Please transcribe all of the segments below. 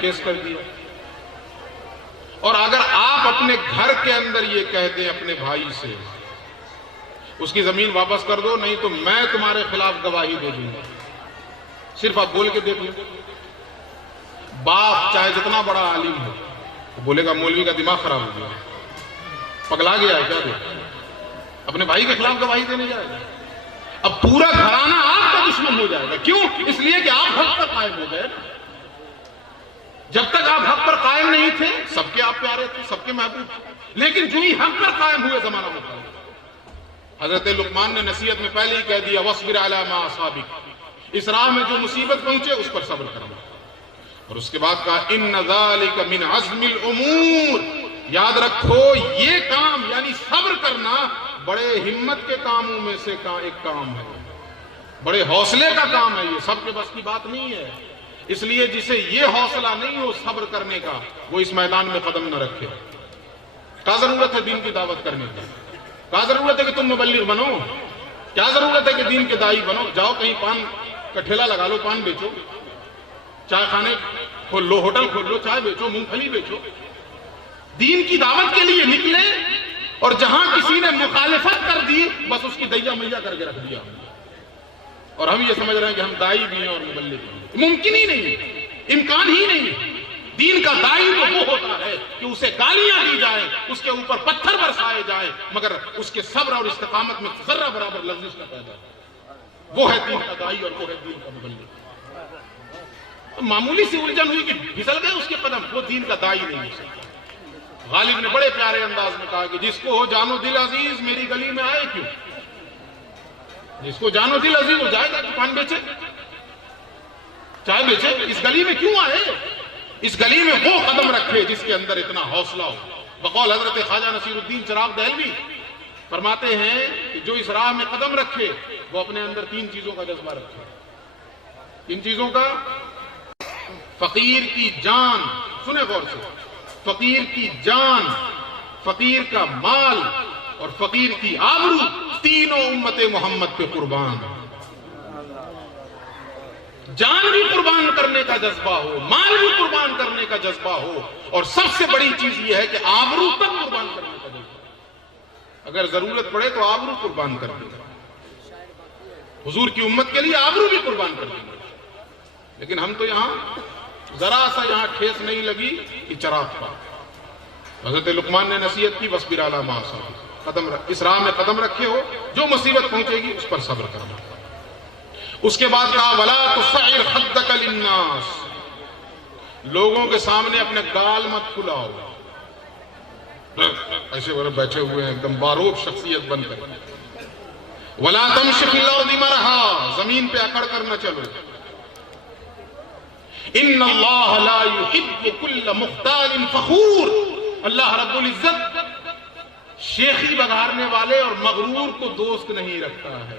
Case کر دیا. اور اگر آپ اپنے گھر کے اندر یہ کہہ دیں اپنے بھائی سے اس کی زمین واپس کر دو نہیں تو میں تمہارے خلاف گواہی دے دوں گا، صرف آپ بول کے دیکھ لیں. باپ چاہے جتنا بڑا عالم ہو بولے گا مولوی کا دماغ خراب ہو گیا، پگلا گیا ہے کیا دے، اپنے بھائی کے خلاف گواہی دینے جائے گا. اب پورا گھرانہ آپ کا دشمن ہو جائے گا. کیوں؟ اس لیے کہ آپ حق پر قائم ہو گئے نا. جب تک آپ حق پر قائم نہیں تھے سب کے آپ پیارے تھے، سب کے محبوب تھے، لیکن جو ہی حق پر قائم ہوئے زمانہ مختلف. حضرت لقمان نے نصیحت میں پہلے ہی کہہ دیا وَاصْبِرْ عَلَىٰ مَا أَصَابَكَ، اس راہ میں جو مصیبت پہنچے اس پر صبر کرنا. اور اس کے بعد کہا إِنَّ ذَلِكَ مِنْ عَزْمِ الْأُمُورِ، یاد رکھو یہ کام یعنی صبر کرنا بڑے ہمت کے کاموں میں سے ایک کام ہے، بڑے حوصلے کا کام ہے. یہ سب کے بس کی بات نہیں ہے. اس لیے جسے یہ حوصلہ نہیں ہو صبر کرنے کا وہ اس میدان میں قدم نہ رکھے. کیا ضرورت ہے دین کی دعوت کرنے کی؟ کیا ضرورت ہے کہ تم مبلغ بنو؟ کیا ضرورت ہے کہ دین کے داعی بنو؟ جاؤ کہیں پان کا ٹھیلا لگا لو، پان بیچو، چائے خانے کھول لو، ہوٹل کھول لو، چائے بیچو، مونگ پھلی بیچو. دین کی دعوت کے لیے نکلے اور جہاں کسی نے مخالفت کر دی بس اس کی دیا میا کر کے رکھ دیا. اور ہم یہ سمجھ رہے ہیں کہ ہم دائی بھی ہیں اور مبلغ بھی ہیں. ممکن ہی نہیں، امکان ہی نہیں. دین کا دائی تو وہ ہوتا ہے کہ اسے گالیاں دی جائیں، اس کے اوپر پتھر برسائے جائیں، مگر اس کے صبر اور استقامت میں ذرہ برابر لغزش نہ پیدا ہو. وہ ہے دین کا دائی اور وہ ہے دین کا مبلغ. معمولی سی الجھن ہوئی کہ پھسل گئے اس کے قدم، وہ دین کا دائی نہیں ہو سکتا. غالب نے بڑے پیارے انداز میں کہا کہ جس کو ہو جانو دل عزیز میری گلی میں آئے کیوں. جس کو جانو دل عزیز ہو جائے گا دکان بیچے، چائے بیچے، اس گلی میں کیوں آئے؟ اس گلی میں وہ قدم رکھے جس کے اندر اتنا حوصلہ ہو. بقول حضرت خواجہ نصیر الدین چراغ دہلوی فرماتے ہیں کہ جو اس راہ میں قدم رکھے وہ اپنے اندر 3 چیزوں کا جذبہ رکھے. 3 چیزوں کا: فقیر کی جان، سنیں غور سے، فقیر کی جان، فقیر کا مال اور فقیر کی آبرو، تینوں امت محمد پہ قربان. جان بھی قربان کرنے کا جذبہ ہو، مال بھی قربان کرنے کا جذبہ ہو، اور سب سے بڑی چیز یہ ہے کہ آبرو تک قربان کرنے کا جذبہ. اگر ضرورت پڑے تو آبرو قربان کر دیں. حضور کی امت کے لیے آبرو بھی قربان کر دیں. لیکن ہم تو یہاں ذرا سا یہاں ٹھیس نہیں لگی کہ چراغ پا. حضرت لقمان نے نصیحت کی وَاصْبِرْ عَلَىٰ مَا أَصَابَكَ، اس راہ میں قدم رکھے ہو، جو مصیبت پہنچے گی اس پر صبر کرنا. اس کے بعد کہا وَلَا تُصَعِّرْ خَدَّكَ لِلنَّاسِ، لوگوں کے سامنے اپنے گال مت کھلاؤ. ایسے بیٹھے ہوئے ہیں ایک دم باروب شخصیت بن کر. وَلَا تَمْشِ فِي الْأَرْضِ مَرَحًا، زمین پہ اکڑ کر نہ چلو. ان اللہ لا يحب كل مختال فخور، اللہ رب العزت شیخی بگارنے والے اور مغرور کو دوست نہیں رکھتا ہے.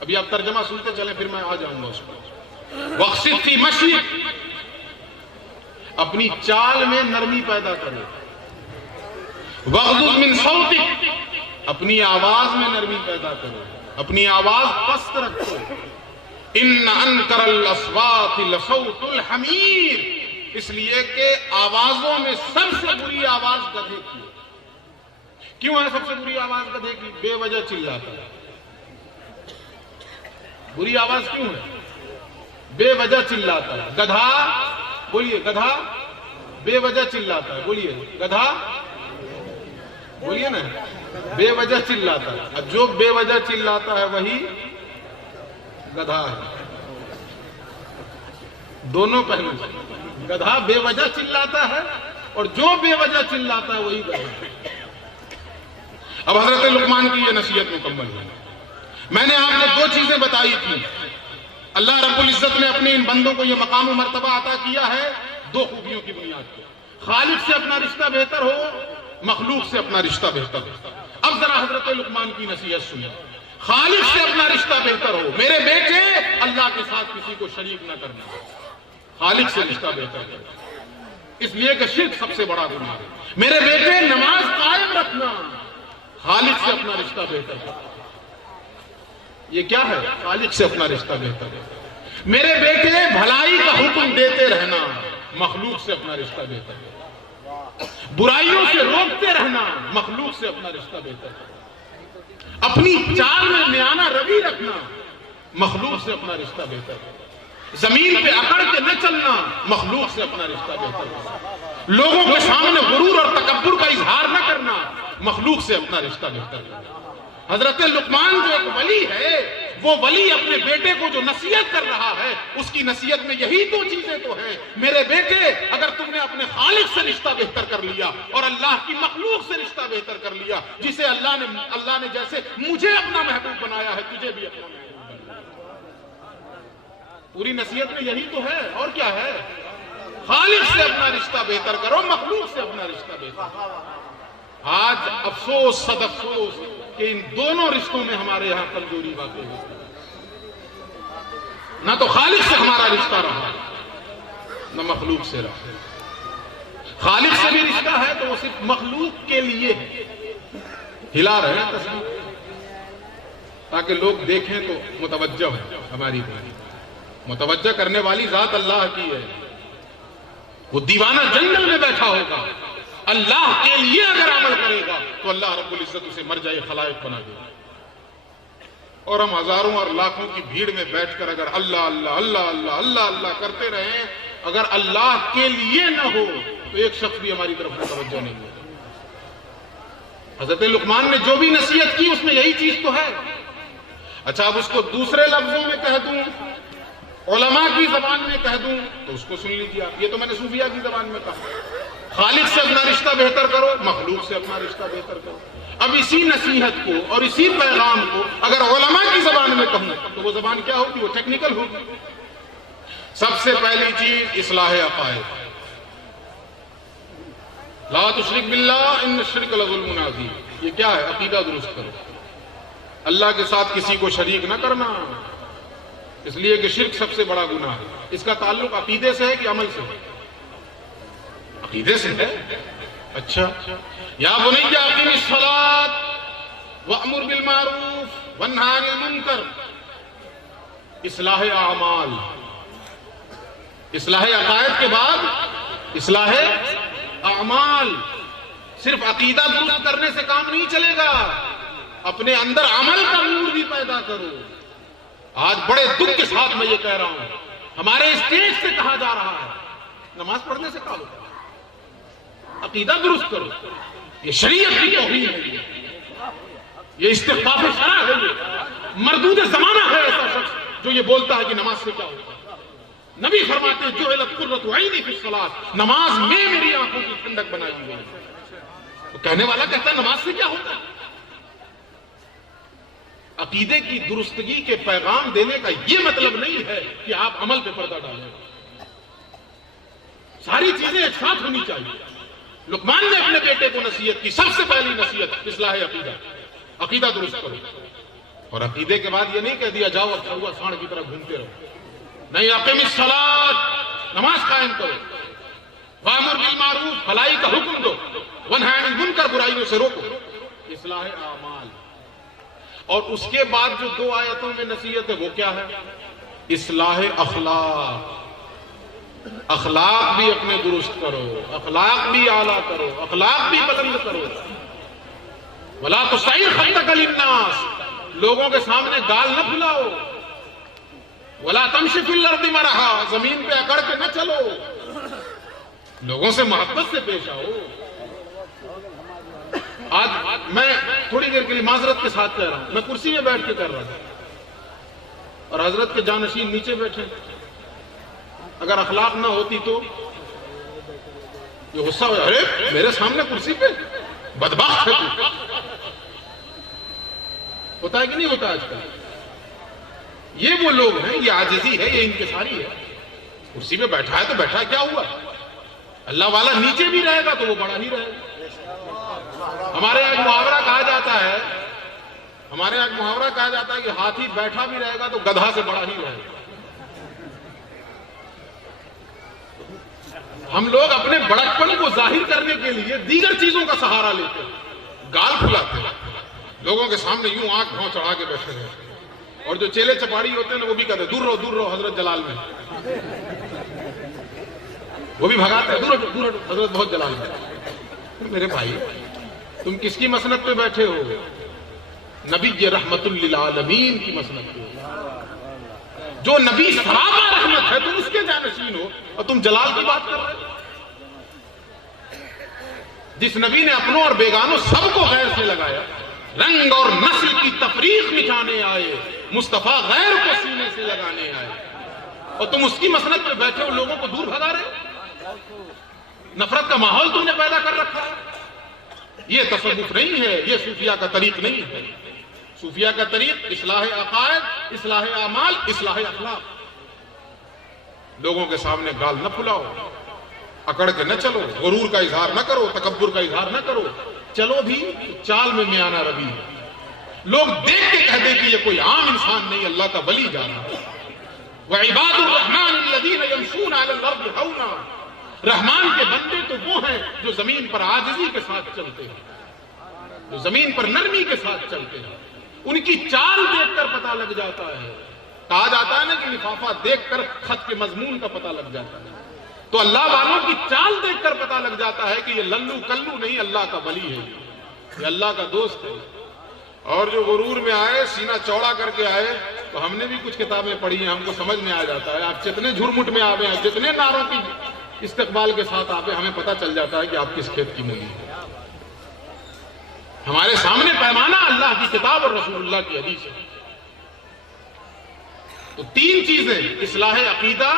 ابھی آپ ترجمہ سنتے چلیں پھر میں آ جاؤں گا اس پر. وَاقْصِدْ فِي مَشْيِكَ، اپنی چال میں نرمی پیدا کرو. وَاغْضُضْ مِنْ صَوْتِكَ، اپنی آواز میں نرمی پیدا کرو، اپنی آواز پست رکھو. ان انکر الاصوات لصوت الحمیر، اس لیے کہ آوازوں میں سب سے بری آواز گدھے کی. کیوں ہے سب سے بری آواز گدھے کی؟ بے وجہ چلاتا ہے. بری آواز کیوں ہے؟ بے وجہ چلاتا ہے. گدھا بولیے، گدھا بے وجہ چلاتا ہے. بولیے گدھا، بولیے نا، بے وجہ چلاتا ہے. اب جو بے وجہ چلاتا ہے وہی گدھا ہے. دونوں پہلو، گدھا بے وجہ چلاتا ہے اور جو بے وجہ چلاتا ہے وہی گدھا ہے. اب حضرت لقمان کی یہ نصیحت مکمل ہے. میں نے آپ کو 2 چیزیں بتائی تھی. اللہ رب العزت نے اپنے ان بندوں کو یہ مقام و مرتبہ عطا کیا ہے 2 خوبیوں کی بنیاد پر. خالق سے اپنا رشتہ بہتر ہو، مخلوق سے اپنا رشتہ بہتر ہو. اب ذرا حضرت لقمان کی نصیحت سنیں. خالق سے اپنا رشتہ بہتر ہو، میرے بیٹے اللہ کے ساتھ کسی کو شریک نہ کرنا. خالق سے رشتہ بہتر ہے، اس لیے کہ شرک سب سے بڑا گناہ ہے. میرے بیٹے نماز قائم رکھنا، خالق سے اپنا رشتہ بہتر ہے. یہ کیا ہے؟ خالق سے اپنا رشتہ بہتر ہے. میرے بیٹے بھلائی کا حکم دیتے رہنا، مخلوق سے اپنا رشتہ بہتر ہے۔ برائیوں سے روکتے رہنا مخلوق سے اپنا رشتہ بہتر ہے۔ اپنی چال میں میانہ روی رکھنا مخلوق سے اپنا رشتہ بہتر ہے۔ زمین پہ اکڑ کے نہ چلنا مخلوق سے اپنا رشتہ بہتر ہے۔ لوگوں کے سامنے غرور اور تکبر کا اظہار نہ کرنا مخلوق سے اپنا رشتہ بہتر ہے۔ حضرت لقمان جو ایک ولی ہے، وہ ولی اپنے بیٹے کو جو نصیحت کر رہا ہے، اس کی نصیحت میں یہی دو چیزیں تو ہیں، میرے بیٹے اگر تم نے اپنے خالق سے رشتہ بہتر کر لیا اور اللہ کی مخلوق سے رشتہ بہتر کر لیا، جسے اللہ نے جیسے مجھے اپنا محبوب بنایا ہے، تجھے بھی اپنا محبوب بنایا ہے۔ پوری نصیحت میں یہی تو ہے، اور کیا ہے؟ خالق سے اپنا رشتہ بہتر کرو، مخلوق سے اپنا رشتہ بہتر کرو۔ آج افسوس صد افسوس کہ ان دونوں رشتوں میں ہمارے یہاں کمزوری واقع ہوتی ہے۔ نہ تو خالق سے ہمارا رشتہ رہا، نہ مخلوق سے رہا۔ خالق سے بھی رشتہ ہے تو وہ صرف مخلوق کے لیے ہے، ہلا رہے ہیں تصویر تاکہ لوگ دیکھیں تو متوجہ ہو ہماری بات۔ متوجہ کرنے والی ذات اللہ کی ہے۔ وہ دیوانہ جنگل میں بیٹھا ہوگا، اللہ کے لیے اگر عمل کرے گا تو اللہ رب العزت اسے مرجع خلائق بنا دے گا۔ اور ہم ہزاروں اور لاکھوں کی بھیڑ میں بیٹھ کر اگر اللہ اللہ اللہ اللہ اللہ اللہ کرتے رہیں، اگر اللہ کے لیے نہ ہو تو ایک شخص بھی ہماری طرف متوجہ نہیں ہوگا۔ حضرت لقمان نے جو بھی نصیحت کی اس میں یہی چیز تو ہے۔ اچھا، اب اس کو دوسرے لفظوں میں کہہ دوں، علماء کی زبان میں کہہ دوں تو اس کو سن لیجیے آپ۔ یہ تو میں نے صوفیہ کی زبان میں کہا، خالق سے اپنا رشتہ بہتر کرو، مخلوق سے اپنا رشتہ بہتر کرو۔ اب اسی نصیحت کو اور اسی پیغام کو اگر علماء کی زبان میں کہوں تو وہ زبان کیا ہوگی؟ وہ ٹیکنیکل ہوگی۔ سب سے پہلی چیز اصلاح عقائد۔ لا تشرک باللہ ان الشرک لظلم عظیم۔ یہ کیا ہے؟ عقیدہ درست کرو، اللہ کے ساتھ کسی کو شریک نہ کرنا، اس لیے کہ شرک سب سے بڑا گناہ ہے۔ اس کا تعلق عقیدے سے ہے کہ عمل سے ہے؟ عقیدے سے ہے۔ اچھا، یا بنی اقیم الصلاۃ وامر بالمعروف وانہی عن المنکر۔ اصلاح اعمال، اصلاح عقائد کے بعد اصلاح اعمال۔ صرف عقیدہ درست کرنے سے کام نہیں چلے گا، اپنے اندر عمل کا نور بھی پیدا کرو۔ آج بڑے دکھ کے ساتھ میں یہ کہہ رہا ہوں، ہمارے اسٹیج سے کہا جا رہا ہے نماز پڑھنے سے کیا ہوتا ہے؟ عقیدہ درست کرو۔ یہ شریعت کی توہین ہے، یہ استخفاف شرع ہے، یہ مردود زمانہ ہے ایسا شخص جو یہ بولتا ہے کہ نماز سے کیا ہوتا ہے۔ نبی فرماتے ہیں جعلت قرۃ عینی فی الصلاۃ، نماز میں میری آنکھوں کی ٹھنڈک بنائی ہوئی ہے۔ تو کہنے والا کہتا ہے نماز سے کیا ہوتا ہے؟ عقیدے کی درستگی کے پیغام دینے کا یہ مطلب نہیں ہے کہ آپ عمل پہ پردہ ڈالیں۔ ساری چیزیں ایک ساتھ ہونی چاہیے۔ لقمان نے اپنے بیٹے کو نصیحت کی، سب سے پہلی نصیحت اصلاح عقیدہ، عقیدہ درست کرو۔ اور عقیدے کے بعد یہ نہیں کہہ دیا جاؤ اچھا ہوا سانڈ کی طرح گھومتے رہو، نہیں، اقیم الصلاۃ، نماز قائم کرو، وامر بالمعروف، بھلائی کا حکم دو، ونہی عن المنکر، برائیوں سے روکو، اصلاح اعمال۔ اور اس کے بعد جو دو آیتوں میں نصیحت ہے وہ کیا ہے؟ اصلاح اخلاق۔ اخلاق بھی اپنے درست کرو، اخلاق بھی اعلیٰ کرو، اخلاق بھی بلند کرو۔ وَلَا تُصَعِّرْ خَدَّكَ لِلنَّاسِ، لوگوں کے سامنے گال نہ پھلاؤ۔ وَلَا تَمْشِ فِي الْأَرْضِ مَرَحًا، زمین پہ اکڑ کے نہ چلو، لوگوں سے محبت سے پیش آؤ۔ آج میں تھوڑی دیر کے لیے معذرت کے ساتھ کہہ رہا ہوں، میں کرسی میں بیٹھ کے کر رہا تھا اور حضرت کے جانشین نیچے بیٹھے، اگر اخلاق نہ ہوتی تو یہ غصہ ہو، ارے میرے سامنے کرسی پہ بدبخت ہے تو۔ ہوتا ہے کہ نہیں ہوتا آج کل؟ یہ وہ لوگ ہیں، یہ عاجزی ہے، یہ انکساری ہے۔ کرسی پہ بیٹھا ہے تو بیٹھا، کیا ہوا؟ اللہ والا نیچے بھی رہے گا تو وہ بڑا ہی رہے گا۔ ہمارے یہاں محاورہ کہا جاتا ہے کہ ہاتھی بیٹھا بھی رہے گا تو گدھا سے بڑا ہی رہے گا۔ ہم لوگ اپنے بڑکپن کو ظاہر کرنے کے لیے دیگر چیزوں کا سہارا لیتے ہیں، گال پھلاتے ہیں، لوگوں کے سامنے یوں آنکھ بھاؤں چڑھا کے بیٹھے رہتے ہیں، اور جو چیلے چپاڑی ہوتے ہیں نا وہ بھی کہتے ہیں دور رہو دور رہو حضرت جلال میں۔ وہ بھی بھگاتا ہے، دور ہٹو دور ہٹو، حضرت بہت جلال ہے۔ میرے بھائی تم کس کی مسند پہ بیٹھے ہو؟ نبی رحمت للعالمین کی مسند پہ ہو، جو نبی سراپا رحمت ہے، تم اس کے جانشین ہو اور تم جلال کی بات کر رہے ہو۔ جس نبی نے اپنوں اور بیگانوں سب کو غیر سے لگایا، رنگ اور نسل کی تفریق مٹانے آئے، مصطفیٰ غیر کو سینے سے لگانے آئے، اور تم اس کی مسند پہ بیٹھے ہو، لوگوں کو دور بھگا رہے ہو۔ نفرت کا ماحول تم نے پیدا کر رکھا ہے۔ یہ تصوف نہیں ہے، یہ صوفیہ کا طریق نہیں ہے۔ صوفیہ کا طریق اصلاح عقائد، اصلاح اعمال، اصلاح اخلاق۔ لوگوں کے سامنے گال نہ پھلاؤ، اکڑ کے نہ چلو، غرور کا اظہار نہ کرو، تکبر کا اظہار نہ کرو، چلو بھی چال میں میانہ روی ہے۔ لوگ دیکھ کے کہہ دیں کہ یہ کوئی عام انسان نہیں، اللہ کا ولی جا رہا ہے۔ وَعِبَادُ الرَّحْمَنِ الَّذِينَ يَمْشُونَ عَلَى الْأَرْضِ هَوْنًا، رحمان کے بندے تو وہ ہیں جو زمین پر عاجزی کے ساتھ چلتے ہیں، جو زمین پر نرمی کے ساتھ چلتے ہیں۔ ان کی چال دیکھ کر پتہ لگ جاتا ہے، کہا جاتا ہے نا کہ لفافہ دیکھ کر خط کے مضمون کا پتہ لگ جاتا ہے۔ تو اللہ والوں کی چال دیکھ کر پتہ لگ جاتا ہے کہ یہ للو کلو نہیں، اللہ کا ولی ہے، یہ اللہ کا دوست ہے۔ اور جو غرور میں آئے، سینہ چوڑا کر کے آئے، تو ہم نے بھی کچھ کتابیں پڑھی ہیں، ہم کو سمجھ میں آ جاتا ہے۔ آپ جتنے جھرمٹ میں آوے ہیں، جتنے نعروں کی استقبال کے ساتھ آوے، ہمیں پتہ چل جاتا ہے کہ آپ کس کھیت کی مولی ہیں۔ ہمارے سامنے پیمانہ اللہ کی کتاب اور رسول اللہ کی حدیث ہے۔ تو تین چیزیں، اصلاح عقیدہ،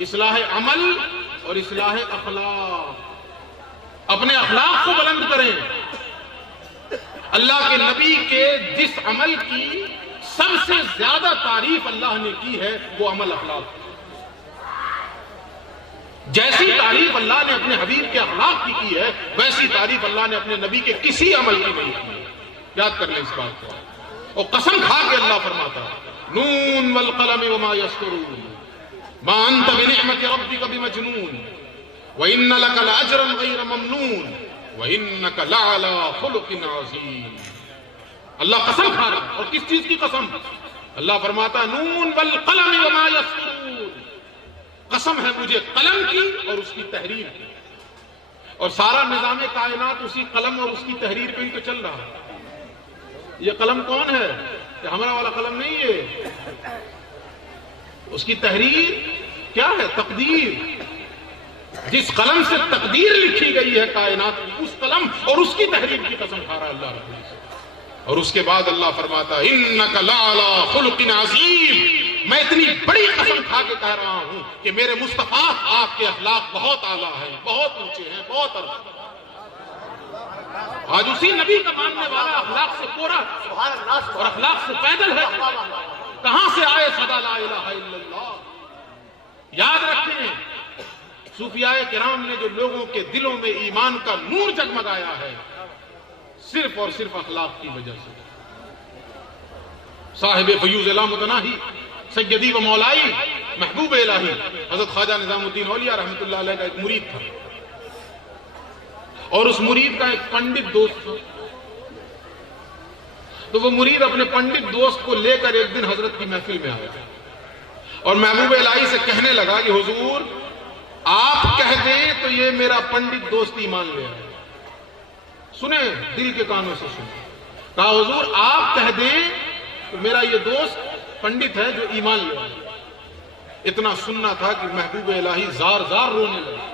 اصلاح عمل اور اصلاح اخلاق۔ اپنے اخلاق کو بلند کریں۔ اللہ کے نبی کے جس عمل کی سب سے زیادہ تعریف اللہ نے کی ہے وہ عمل اخلاق۔ جیسی تعریف اللہ نے اپنے حبیب کے اخلاق کی ہے، ویسی تعریف اللہ نے اپنے نبی کے کسی عمل کی نہیں کی۔ یاد کر لیں اس بات کو۔ اور قسم کھا کے اللہ فرماتا ہے، نون والقلم وما یسطرون ما انت بنعمت ربک بمجنون وان لک لاجرا غیر ممنون وانک لعلی خلق عظیم۔ اللہ قسم کھا رہا، اور کس چیز کی قسم؟ اللہ فرماتا ہے نون والقلم وما یسطرون، قسم ہے مجھے قلم کی اور اس کی تحریر کی۔ اور سارا نظام کائنات اسی قلم اور اس کی تحریر پہ ہی تو چل رہا ہے۔ یہ قلم کون ہے؟ کہ ہمارا والا قلم نہیں ہے، اس کی تحریر کیا ہے؟ تقدیر۔ جس قلم سے تقدیر لکھی گئی ہے کائنات کی، اس قلم اور اس کی تحریر کی قسم کھا رہا ہے اللہ رب العزت۔ اور اس کے بعد اللہ فرماتا ہے انک لعلی خلق عظیم، میں اتنی بڑی قسم کھا کے کہہ رہا ہوں کہ میرے مصطفیٰ آپ کے اخلاق بہت اعلیٰ ہیں، بہت اونچے ہیں، بہت ارفع۔ آج اسی نبی کا ماننے والا اخلاق سے پورا اور اخلاق سے پیدل ہے۔ کہاں سے آئے صدا لا الہ الا اللہ؟ یاد رکھیں، صوفیاء کرام نے جو لوگوں کے دلوں میں ایمان کا نور جگمگایا ہے، صرف اور صرف اخلاق کی وجہ سے۔ صاحب فیوض لامتناہی، سیدی و مولائی، محبوب الہی حضرت خواجہ نظام الدین اولیاء رحمۃ اللہ علیہ کا ایک مرید تھا، اور اس مرید کا ایک پنڈت دوست تھا۔ تو وہ مرید اپنے پنڈت دوست کو لے کر ایک دن حضرت کی محفل میں آیا اور محبوب الہی سے کہنے لگا کہ حضور آپ کہہ دیں تو یہ میرا پنڈت دوست ایمان لے آئے۔ سنیں، دل کے کانوں سے سنیں۔ کہا حضور آپ کہہ دیں تو میرا یہ دوست پنڈت ہے جو ایمان لے آئے۔ اتنا سننا تھا کہ محبوب الہی زار زار رونے لگے۔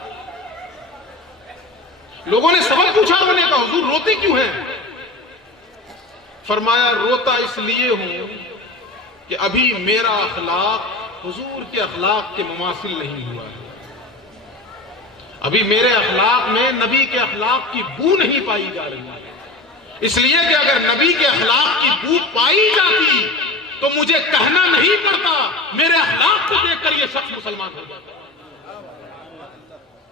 لوگوں نے سبب پوچھا، انہوں نے کہا حضور روتے کیوں ہیں؟ فرمایا روتا اس لیے ہوں کہ ابھی میرا اخلاق حضور کے اخلاق کے مماثل نہیں ہوا ہے، ابھی میرے اخلاق میں نبی کے اخلاق کی بو نہیں پائی جا رہی ہے۔ اس لیے کہ اگر نبی کے اخلاق کی بو پائی جاتی تو مجھے کہنا نہیں پڑتا، میرے اخلاق کو دیکھ کر یہ شخص مسلمان ہو جاتا۔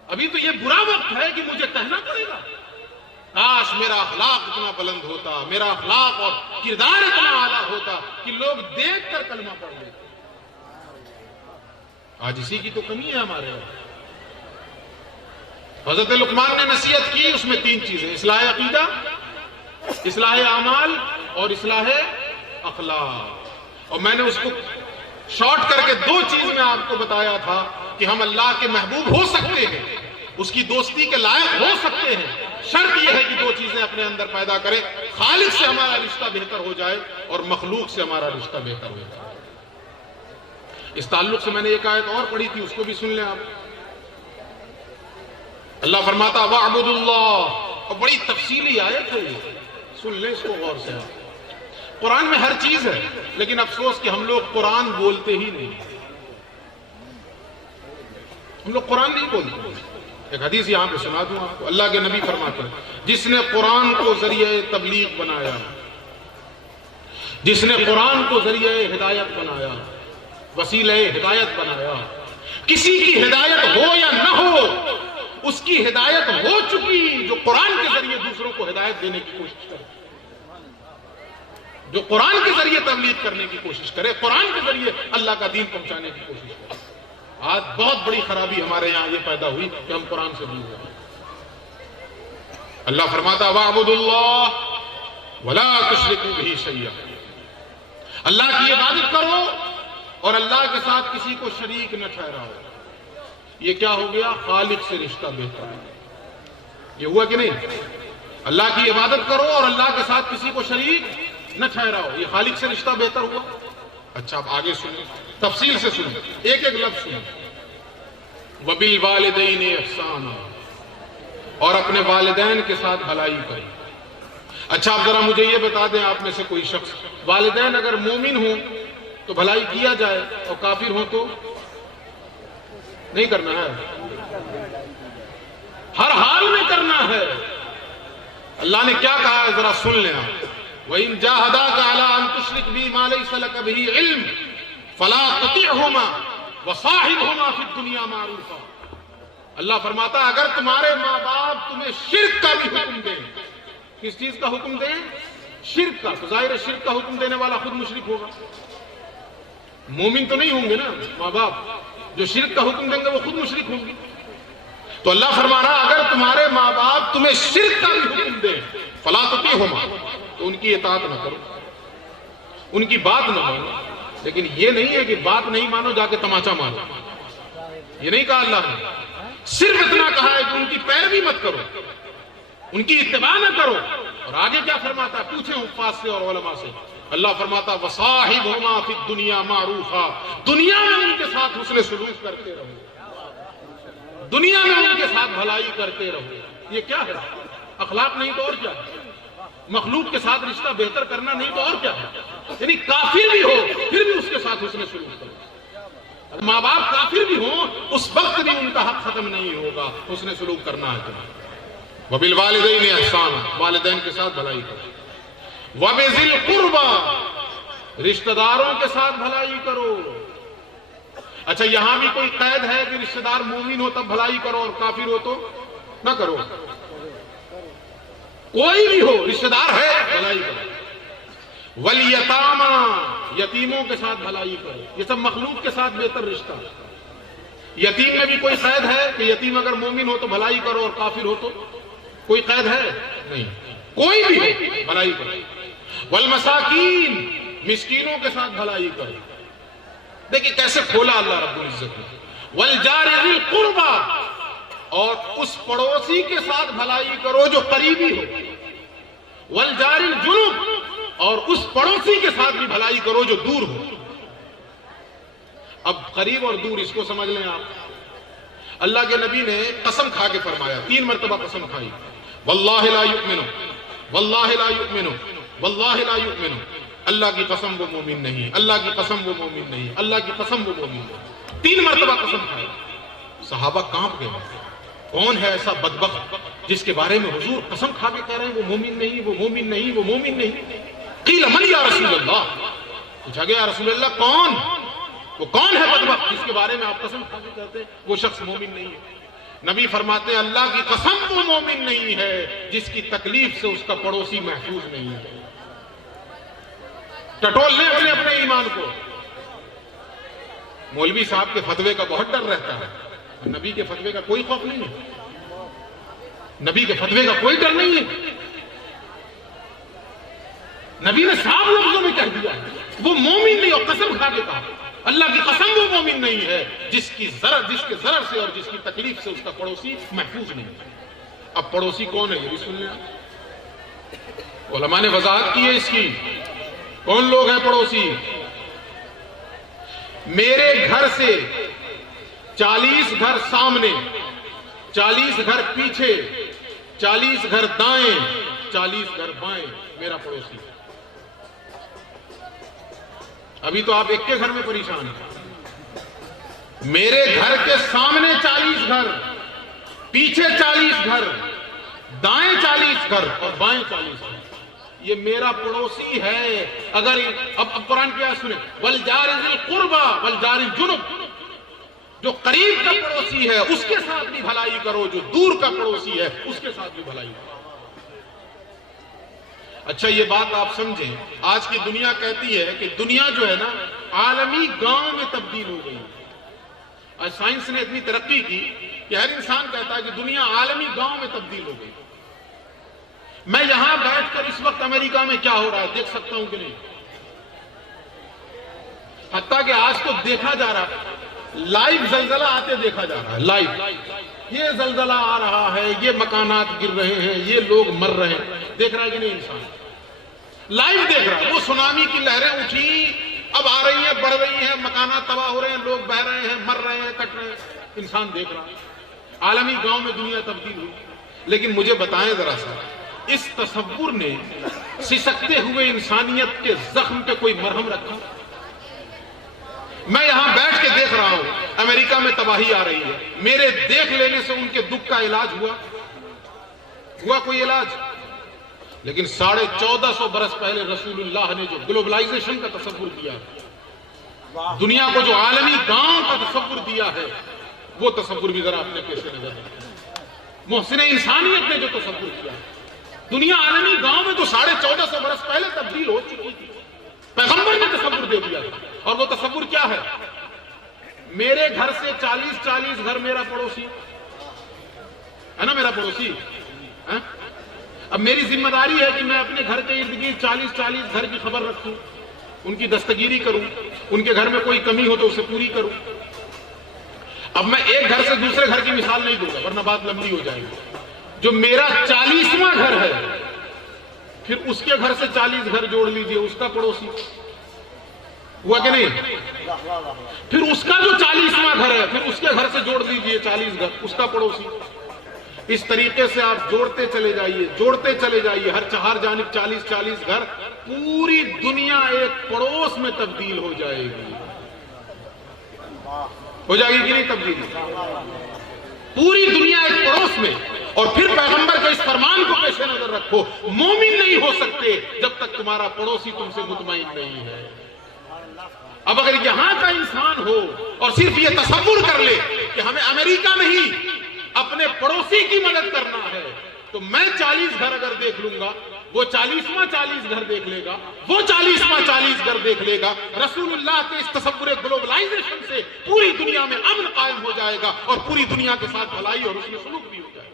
ابھی تو یہ برا وقت ہے کہ مجھے کہنا پڑے گا، کاش میرا اخلاق اتنا بلند ہوتا، میرا اخلاق اور کردار اتنا اعلیٰ ہوتا کہ لوگ دیکھ کر کلمہ پڑھ لیتے۔ آج اسی کی تو کمی ہے ہمارے یہاں۔ حضرت لقمان نے نصیحت کی، اس میں تین چیزیں، اصلاح عقیدہ، اصلاح اعمال اور اصلاح اخلاق۔ اور میں نے اس کو شارٹ کر کے دو چیز میں آپ کو بتایا تھا کہ ہم اللہ کے محبوب ہو سکتے ہیں، اس کی دوستی کے لائق ہو سکتے ہیں، شرط یہ ہے کہ دو چیزیں اپنے اندر پیدا کریں، خالق سے ہمارا رشتہ بہتر ہو جائے اور مخلوق سے ہمارا رشتہ بہتر ہو جائے۔ اس تعلق سے میں نے ایک آیت اور پڑھی تھی، اس کو بھی سن لیں آپ۔ اللہ فرماتا وَاعْبُدُوا اللَّهَ، اور بڑی تفصیلی آیت ہے یہ، سن لیں اس کو غور سے آپ۔ قرآن میں ہر چیز ہے، لیکن افسوس کہ ہم لوگ قرآن بولتے ہی نہیں، ہم لوگ قرآن نہیں بولتے۔ ایک حدیث یہاں پہ سنا دوں آپ کو، اللہ کے نبی فرماتے ہیں جس نے قرآن کو ذریعہ تبلیغ بنایا، جس نے قرآن کو ذریعہ ہدایت بنایا، وسیلہ ہدایت بنایا، کسی کی ہدایت ہو یا نہ ہو، اس کی ہدایت ہو چکی جو قرآن کے ذریعے دوسروں کو ہدایت دینے کی کوشش کرے، جو قرآن کے ذریعے تبلیغ کرنے کی کوشش کرے، قرآن کے ذریعے اللہ کا دین پہنچانے کی کوشش کرے۔ آج بہت بڑی خرابی ہمارے یہاں یہ پیدا ہوئی کہ ہم قرآن سے دور ہوئے۔ اللہ فرماتا وَاعْبُدُوا اللَّهَ وَلَا تُشْرِكُوا بِهِ شَيْئًا، اللہ کی عبادت کرو اور اللہ کے ساتھ کسی کو شریک نہ ٹھہراؤ۔ یہ کیا ہو گیا؟ خالق سے رشتہ بہتر ہے۔ یہ ہوا کہ نہیں؟ اللہ کی عبادت کرو اور اللہ کے ساتھ کسی کو شریک نہ ٹھہراؤ، یہ خالق سے رشتہ بہتر ہوا۔ اچھا اب آگے سنیں، تفصیل سے سنیں، ایک ایک لفظ سنیں۔ وَبِالْوَالِدَيْنِ إِحْسَانًا، اور اپنے والدین کے ساتھ بھلائی کریں۔ اچھا اب ذرا مجھے یہ بتا دیں آپ میں سے کوئی شخص، والدین اگر مومن ہوں تو بھلائی کیا جائے اور کافر ہوں تو نہیں کرنا ہے، ہر حال میں کرنا ہے۔ اللہ نے کیا کہا ہے ذرا سن لیں آپ۔ وَإِن جَاهَدَاكَ عَلَىٰ أَن تُشْرِكَ بِي مَا لَيْسَ لَكَ بِهِ عِلْمٌ فَلَا تُطِعْهُمَا وَصَاحِبْهُمَا فِي الدُّنْيَا مَعْرُوفًا۔ اللہ فرماتا ہے اگر تمہارے ماں باپ تمہیں شرک کا بھی حکم دیں، کس چیز کا حکم دیں؟ شرک کا، تو ظاہر ہے شرک کا حکم دینے والا خود مشرک ہوگا، مومن تو نہیں ہوں گے نا ماں باپ، جو شرک کا حکم دیں گے وہ خود مشرک ہوں گے۔ تو اللہ فرما رہا اگر تمہارے ماں باپ تمہیں شرک کا بھی حکم دیں فلا تطیعہما، تو ان کی اطاعت نہ کرو، ان کی بات نہ مانو۔ لیکن یہ نہیں ہے کہ بات نہیں مانو جا کے تماچا مانو، یہ نہیں کہا اللہ نے، صرف اتنا کہا ہے کہ ان کی پیروی مت کرو، ان کی اتباع نہ کرو۔ اور آگے کیا فرماتا ہے؟ پوچھیں حفاظ سے اور علماء سے، اللہ فرماتا وَصَاحِبْهُمَا فِي الدُّنْيَا مَعْرُوفًا، دنیا میں ان کے ساتھ حسن سلوک کرتے رہو، دنیا میں ان کے ساتھ بھلائی کرتے رہو۔ یہ کیا ہے؟ اخلاق نہیں تو اور کیا ہے؟ مخلوق کے ساتھ رشتہ بہتر کرنا نہیں تو اور کیا ہے؟ یعنی کافر بھی ہو پھر بھی اس کے ساتھ حسن سلوک کرو۔ ماں باپ کافر بھی ہوں اس وقت بھی ان کا حق ختم نہیں ہوگا، حسن سلوک کرنا ہے تمہیں۔ وَبِالْوَالِدَيْنِ إِحْسَانًا، والدین کے ساتھ بھلائی کرو۔ وَبِذِي الْقُرْبَى، رشتہ داروں کے ساتھ بھلائی کرو۔ اچھا یہاں بھی کوئی قید ہے کہ رشتہ دار مومن ہو تب بھلائی کرو اور کافر ہو تو نہ کرو؟ کوئی بھی ہو رشتہ دار ہے بھلائی کرو۔ وَالْيَتَامَى، یتیموں کے ساتھ بھلائی کرو۔ یہ سب مخلوق کے ساتھ بہتر رشتہ۔ یتیم میں بھی کوئی قید ہے کہ یتیم اگر مومن ہو تو بھلائی کرو اور کافر ہو تو؟ کوئی قید ہے نہیں، کوئی بھی ہو بھلائی کرو۔ والمساکین، مسکینوں کے ساتھ بھلائی کرو۔ دیکھیں کیسے کھولا اللہ رب العزت نے۔ والجار ذی القربى، اور اس پڑوسی کے ساتھ بھلائی کرو جو قریبی ہو۔ والجار الجنب، اور اس پڑوسی کے ساتھ بھی بھلائی کرو جو دور ہو۔ اب قریب اور دور اس کو سمجھ لیں آپ۔ اللہ کے نبی نے قسم کھا کے فرمایا، 3 مرتبہ قسم کھائی، واللہ لا یؤمن، واللہ لا یؤمن، واللہ لا یؤمن، اللہ کی قسم وہ مومن نہیں، اللہ کی قسم وہ مومن نہیں، اللہ کی قسم وہ مومن نہیں۔ 3 مرتبہ قسم کھائی۔ صحابہ کانپ گئے، کون ہے ایسا بدبخت جس کے بارے میں حضور قسم کھا کے کہہ رہے ہیں وہ مومن نہیں، وہ مومن نہیں، وہ مومن نہیں؟ قیل من یا رسول اللہ، پوچھا گیا یا رسول اللہ کون، وہ کون ہے بدبخت جس کے بارے میں آپ قسم کھا کے کہتے ہیں وہ شخص مومن نہیں ہے؟ نبی فرماتے ہیں اللہ کی قسم وہ مومن نہیں ہے جس کی تکلیف سے اس کا پڑوسی محفوظ نہیں ہے۔ ٹٹول لیں اپنے ایمان کو۔ مولوی صاحب کے فتوے کا بہت ڈر رہتا ہے، نبی کے فتوے کا کوئی خوف نہیں ہے، نبی کے فتوے کا کوئی ڈر نہیں ہے۔ نبی نے صاف لفظوں میں کہہ دیا وہ مومن نہیں، اور قسم کھا کے کہا اللہ کی قسم وہ مومن نہیں ہے جس کے ضرر سے اور جس کی تکلیف سے اس کا پڑوسی محفوظ نہیں ہے۔ اب پڑوسی کون ہے یہ بھی سن لیں۔ علماء نے وضاحت کی ہے اس کی، کون لوگ ہیں پڑوسی؟ میرے گھر سے 40 گھر سامنے، 40 گھر پیچھے، 40 گھر دائیں، 40 گھر بائیں میرا پڑوسی۔ ابھی تو آپ ایک کے گھر میں پریشان ہیں۔ میرے گھر کے سامنے 40 گھر، پیچھے 40 گھر، دائیں 40 گھر اور بائیں 40 گھر، یہ میرا پڑوسی ہے۔ اگر اب قرآن کیا سنیں، والجار ذی القربى والجار الجنب، جو قریب کا پڑوسی ہے اس کے ساتھ بھی بھلائی کرو، جو دور کا پڑوسی ہے اس کے ساتھ بھی بھلائی کرو۔ اچھا یہ بات آپ سمجھیں، آج کی دنیا کہتی ہے کہ دنیا جو ہے نا عالمی گاؤں میں تبدیل ہو گئی۔ آج سائنس نے اتنی ترقی کی کہ ہر انسان کہتا ہے کہ دنیا عالمی گاؤں میں تبدیل ہو گئی۔ میں یہاں بیٹھ کر اس وقت امریکہ میں کیا ہو رہا ہے دیکھ سکتا ہوں کہ نہیں؟ حتیٰ کہ آج تو دیکھا جا رہا ہے، لائیو زلزلہ آتے دیکھا جا رہا ہے، لائیو یہ زلزلہ آ رہا ہے، یہ مکانات گر رہے ہیں، یہ لوگ مر رہے ہیں، دیکھ رہا ہے کہ نہیں انسان؟ لائیو دیکھ رہا ہے۔ وہ سونامی کی لہریں اٹھی، اب آ رہی ہیں، بڑھ رہی ہیں، مکانات تباہ ہو رہے ہیں، لوگ بہ رہے ہیں، مر رہے ہیں، کٹ رہے ہیں، انسان دیکھ رہا ہے۔ عالمی گاؤں میں دنیا تبدیل ہوئی۔ لیکن مجھے بتائیں ذرا سا، اس تصور نے سسکتے ہوئے انسانیت کے زخم پہ کوئی مرہم رکھا؟ میں یہاں بیٹھ کے دیکھ رہا ہوں امریکہ میں تباہی آ رہی ہے، میرے دیکھ لینے سے ان کے دکھ کا علاج ہوا کوئی علاج؟ لیکن 1450 برس پہلے رسول اللہ نے جو گلوبلائزیشن کا تصور کیا ہے، دنیا کو جو عالمی گاؤں کا تصور دیا ہے، وہ تصور بھی ذرا اپنے پیش نظر رکھیں۔ محسن انسانیت نے جو تصور کیا ہے، دنیا عالمی گاؤں میں تو 1450 برس پہلے تبدیل ہو چکی تھی، پیغمبر نے تصور دے دیا تھا۔ اور وہ تصور کیا ہے؟ میرے گھر سے 40 گھر میرا پڑوسی ہے نا، میرا پڑوسی۔ اب میری ذمہ داری ہے کہ میں اپنے گھر کے ارد گرد 40 گھر کی خبر رکھوں، ان کی دستگیری کروں، ان کے گھر میں کوئی کمی ہو تو اسے پوری کروں۔ اب میں ایک گھر سے دوسرے گھر کی مثال نہیں دوں گا ورنہ بات لمبی ہو جائے گی۔ جو میرا 40واں گھر ہے، پھر اس کے گھر سے 40 گھر جوڑ لیجئے، اس کا پڑوسی ہوا کہ نہیں؟ پھر اس کا جو 40واں گھر ہے، پھر اس کے گھر سے جوڑ لیجئے 40 گھر، اس کا پڑوسی۔ اس طریقے سے آپ جوڑتے چلے جائیے، ہر 4 جانب 40 گھر، پوری دنیا ایک پڑوس میں تبدیل ہو جائے گی۔ ہو جائے گی کہ نہیں تبدیل؟ پوری دنیا ایک پڑوس میں۔ اور پھر پیغمبر کے اس فرمان کو پیش نظر رکھو، مومن نہیں ہو سکتے جب تک تمہارا پڑوسی تم سے مطمئن نہیں ہے۔ اب اگر یہاں کا انسان ہو اور صرف یہ تصور کر لے کہ ہمیں امریکہ نہیں اپنے پڑوسی کی مدد کرنا ہے، تو میں 40 گھر اگر دیکھ لوں گا، وہ 40واں 40 گھر دیکھ لے گا، وہ 40واں 40 گھر دیکھ لے گا۔ رسول اللہ کے اس تصور گلوبلائزیشن سے پوری دنیا میں امن قائم ہو جائے گا اور پوری دنیا کے ساتھ بھلائی اور اس میں سلوک بھی ہو جائے گا۔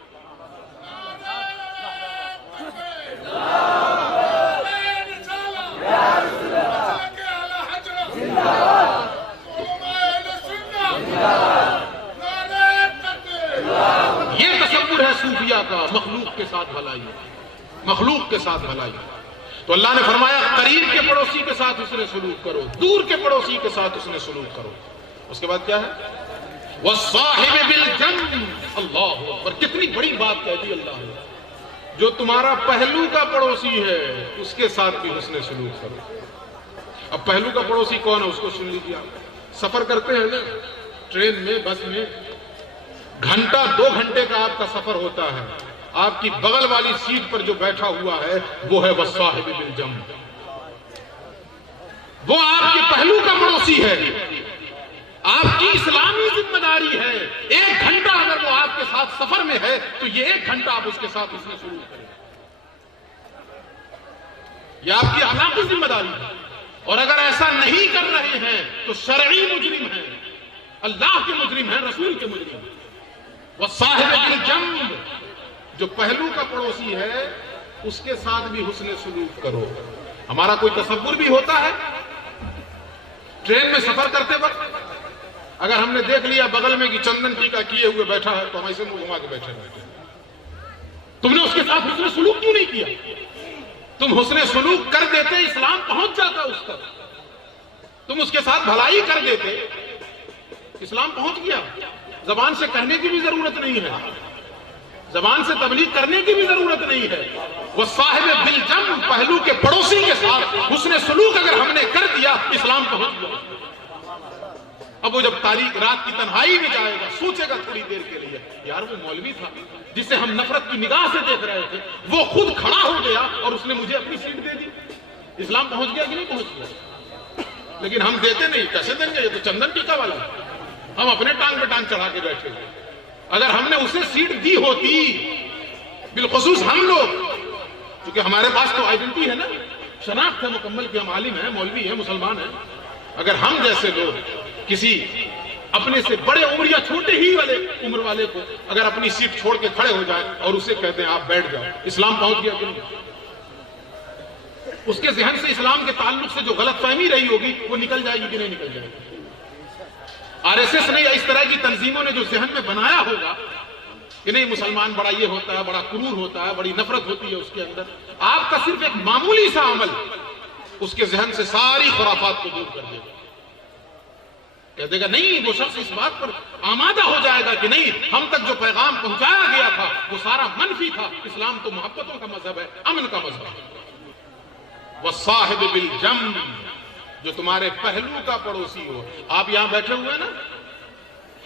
یہ تصور ہے صوفیہ کا، مخلوق کے ساتھ بھلائی، مخلوق کے ساتھ بھلائی۔ تو اللہ نے فرمایا قریب کے پڑوسی کے ساتھ اس نے سلوک کرو، دور کے پڑوسی کے ساتھ اس نے سلوک کرو۔ اس کے بعد کیا ہے؟ وَالصَّاحِبِ بِالْجَنْبِ۔ اللہ اکبر، کتنی بڑی بات کہہ دی اللہ نے۔ جو تمہارا پہلو کا پڑوسی ہے اس کے ساتھ بھی حسن سلوک کرو۔ اب پہلو کا پڑوسی کون ہے اس کو سن لیجیے۔ آپ سفر کرتے ہیں نا، ٹرین میں، بس میں، گھنٹہ 2 گھنٹے کا آپ کا سفر ہوتا ہے، آپ کی بغل والی سیٹ پر جو بیٹھا ہوا ہے وہ ہے وَالصَّاحِبِ بِالْجَنْبِ، وہ آپ کے پہلو کا پڑوسی ہے، آپ کی اسلامی ذمہ داری ہے۔ 1 گھنٹہ اگر وہ آپ کے ساتھ سفر میں ہے تو یہ 1 گھنٹہ آپ اس کے ساتھ اس نے سلوک کریں، یہ آپ کی اخلاقی ذمہ داری ہے۔ اور اگر ایسا نہیں کر رہے ہیں تو شرعی مجرم ہیں، اللہ کے مجرم ہیں، رسول کے مجرم ہیں۔ وَالصَّاحِبِ بِالْجَنْبِ، جو پہلو کا پڑوسی ہے اس کے ساتھ بھی حسن سلوک کرو۔ ہمارا کوئی تصور بھی ہوتا ہے ٹرین میں سفر کرتے وقت، اگر ہم نے دیکھ لیا بغل میں کہ چندن ٹیکا کیے ہوئے بیٹھا ہے تو ہم ایسے منہ گھما کے بیٹھے رہتے ہیں. تم نے اس کے ساتھ حسن سلوک کیوں نہیں کیا؟ تم حسن سلوک کر دیتے اسلام پہنچ جاتا اس تک. تم اس کے ساتھ بھلائی کر دیتے اسلام پہنچ گیا. زبان سے کہنے کی بھی ضرورت نہیں ہے, زبان سے تبلیغ کرنے کی بھی ضرورت نہیں ہے. وہ صاحب بالجم, پہلو کے پڑوسی کے ساتھ حسن سلوک اگر ہم نے کر دیا اسلام پہنچ گیا. اب وہ جب تاریخ رات کی تنہائی میں جائے گا سوچے گا تھوڑی دیر کے لیے, یار وہ مولوی تھا جسے ہم نفرت کی نگاہ سے دیکھ رہے تھے, وہ خود کھڑا ہو گیا اور اس نے مجھے اپنی سیٹ دے دی. اسلام پہنچ گیا کہ نہیں پہنچ گیا؟ لیکن ہم دیتے نہیں. کیسے دیں گے؟ یہ تو چندن ٹیکا والا ہے. ہم اپنے ٹانگ پہ ٹانگ چڑھا کے بیٹھے ہوئے. اگر ہم نے اسے سیٹ دی ہوتی, بالخصوص ہم لوگ, کیونکہ ہمارے پاس تو آئیڈینٹی ہے نا, شناخت ہے مکمل کہ ہم عالم ہیں, مولوی ہیں, مسلمان ہیں. اگر ہم جیسے لوگ کسی اپنے سے بڑے عمر یا چھوٹے ہی والے عمر والے کو اگر اپنی سیٹ چھوڑ کے کھڑے ہو جائیں اور اسے کہتے ہیں آپ بیٹھ جاؤ, اسلام پہنچ گیا کہ نہیں؟ اس کے ذہن سے اسلام کے تعلق سے جو غلط فہمی رہی ہوگی وہ نکل جائے گی کہ نہیں نکل جائے گی؟ RSS نے یا اس طرح کی تنظیموں نے جو ذہن میں بنایا ہوگا کہ نہیں مسلمان بڑا یہ ہوتا ہے, بڑا کرور ہوتا ہے, بڑی نفرت ہوتی ہے اس کے اندر, آپ کا صرف ایک معمولی سا عمل اس کے ذہن سے ساری خرافات کو دور کر دے گا. کہہ دے گا نہیں, وہ شخص اس بات پر آمادہ ہو جائے گا کہ نہیں, ہم تک جو پیغام پہنچایا گیا تھا وہ سارا منفی تھا. اسلام تو محبتوں کا مذہب ہے, امن کا مذہب ہے. وَالصَّاحِبِ بِالْجَنْبِ, جو تمہارے پہلو کا پڑوسی ہو. آپ یہاں بیٹھے ہوئے نا,